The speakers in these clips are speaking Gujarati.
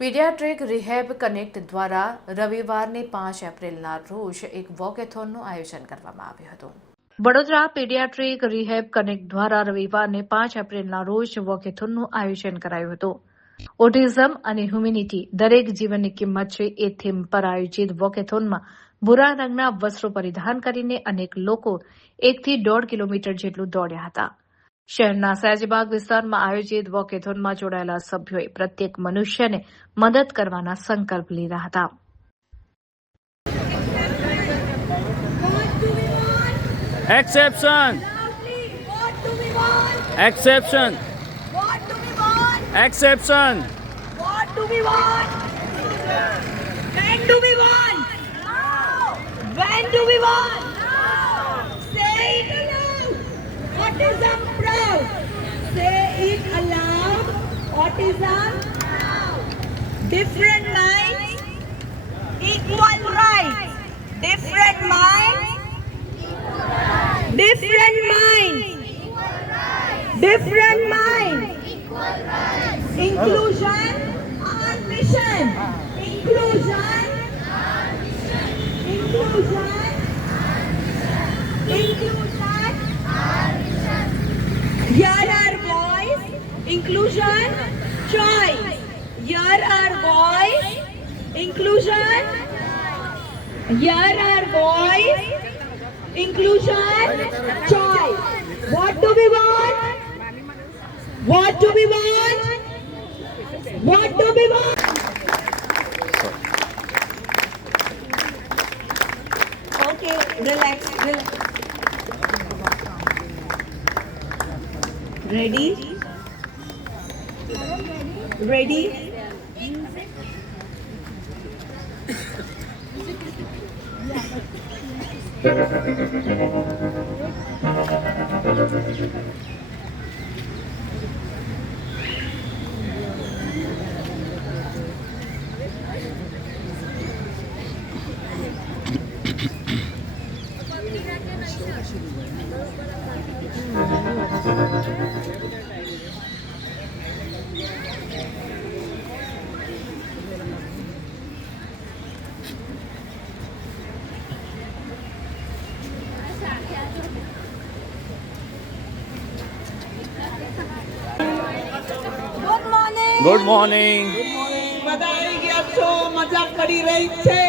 પીડિયાટ્રિક રિહેબ કનેક્ટ દ્વારા રવિવારને 5 એપ્રિલના રોજ એક વોકેથોનનું આયોજન કરવામાં આવ્યું હતું। વડોદરા પીડિયાટ્રિક રિહેબ કનેક્ટ દ્વારા રવિવારને 5 એપ્રિલના રોજ વોકેથોનનું આયોજન કરાયું હતું। ઓટિઝમ અને હ્યુમેનિટી દરેક જીવનની કિંમત છે એ થીમ પર આયોજિત વોકેથોનમાં ભૂરા રંગના વસ્ત્રો પરિધાન કરીને અનેક લોકો 1 થી 1.5 કિલોમીટર જેટલું દોડ્યા હતા। શહેરના સયાજીબાગ વિસ્તારમાં આયોજિત વોકેથોનમાં જોડાયેલા સભ્યોએ પ્રત્યેક મનુષ્યને મદદ કરવાના સંકલ્પ લીધા હતા। Exception! Exception! Exception! What do we want? When do we want? Now. When do we want? Now. Say it aloud. Autism proud. Say it aloud. Autism proud. Different minds, equal rights. Different minds, different minds, different minds. Inclusion, our mission. Inclusion, inclusion, inclusion. Hear our voice. Inclusion, choice. Hear our voice. Inclusion. Hear our voice. Inclusion, choice. What do we want? What do we want? What do we want? Okay, relax, relax. Ready? Ready? Good morning. બધા આવી ગયા છો, મજાક કરી રહી છે.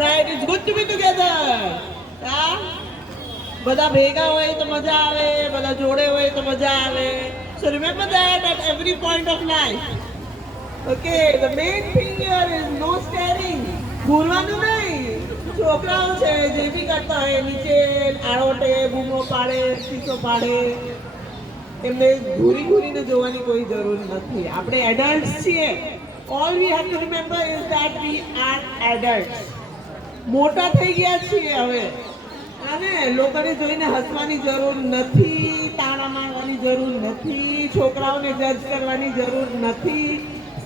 Right, it's good to be together. હા, બધા ભેગા હોય તો મજા આવે, બધા જોડે હોય તો મજા આવે. So remember that at every point of life. Okay, the main thing here is no staring. ભૂલવાનું નહીં. છોકરાઓ છે જે બી કરતા હોય નીચે આરોટે બૂમો પાડે શીશો પાડે એમને ઘૂરી ઘૂરીને જોવાની કોઈ જરૂર નથી। આપણે એડલ્ટ્સ છીએ। All we have to remember is that we are adults. મોટા થઈ ગયા છીએ હવે અને લોકોને જોઈને હસવાની જરૂર નથી, તાણા મારવાની જરૂર નથી, છોકરાઓને જજ કરવાની જરૂર નથી,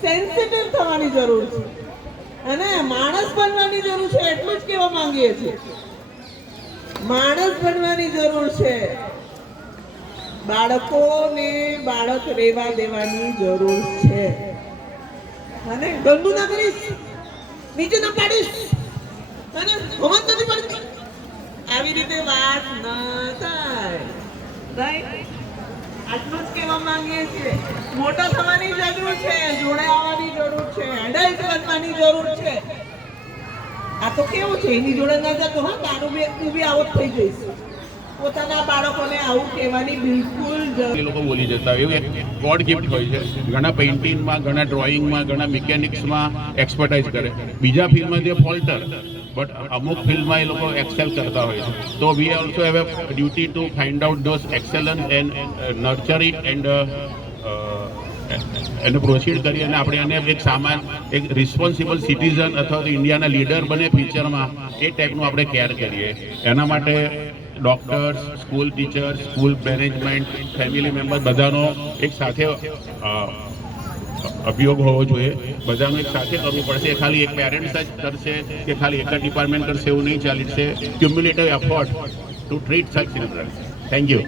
સેન્સિટિવ થવાની જરૂર છે અને માણસ બનવાની જરૂર છે। એટલું જ કહેવા માંગીએ છીએ, માણસ બનવાની જરૂર છે। બાળકોને બાળક રહેવા દેવાની જરૂર છે અને ગંદુ ના કરીશ, નીચે ના પાડીશ અને હમત નથી પડતી આવી રીતે વાત ન થાય। રાઈટ, આટલું જ કહેવા માંગીએ છીએ। મોટા થવાની જરૂર છે, જોડે આવવાની જરૂર છે, એડલ્ટ બનવાની જરૂર છે। આ તો કેવું છે, એની જોડે ન જતો હા તારું બી તું બી આવો જ થઈ જઈશ। પોતાના બાળકોને આવું કહેવાની બિલકુલ એ લોકો બોલી જતા એવું એક ગોડ ગિફ્ટ હોય છે। ઘણા પેઇન્ટિંગમાં, ઘણા ડ્રોઈંગમાં, ઘણા મિકેનિક્સમાં એક્સપર્ટાઇઝ કરે, બીજા ફિલ્ડમાં જે ફોલ્ટર, બટ અમુક ફિલ્ડમાં એ લોકો એક્સેલ કરતા હોય છે। તો we also have a duty to find out those excellence and nurture it and એને પ્રોસીડ કરી અને આપણે એને એક સામાન એક રિસ્પોન્સિબલ સિટીઝન અથવા તો ઇન્ડિયાના લીડર બને ફ્યુચરમાં એ ટાઈપનું આપણે કેર કરીએ। એના માટે doctors, school teachers, school management, family member બધાનો એક સાથે અભિયોગ હોવો જોઈએ। બધાનું એક સાથે કરવું પડશે। ખાલી એક પેરેન્ટ્સ જ કરશે કે ખાલી એક જ ડિપાર્ટમેન્ટ કરશે એવું નહીં ચાલે। Cumulative effort to treat such children. Thank you.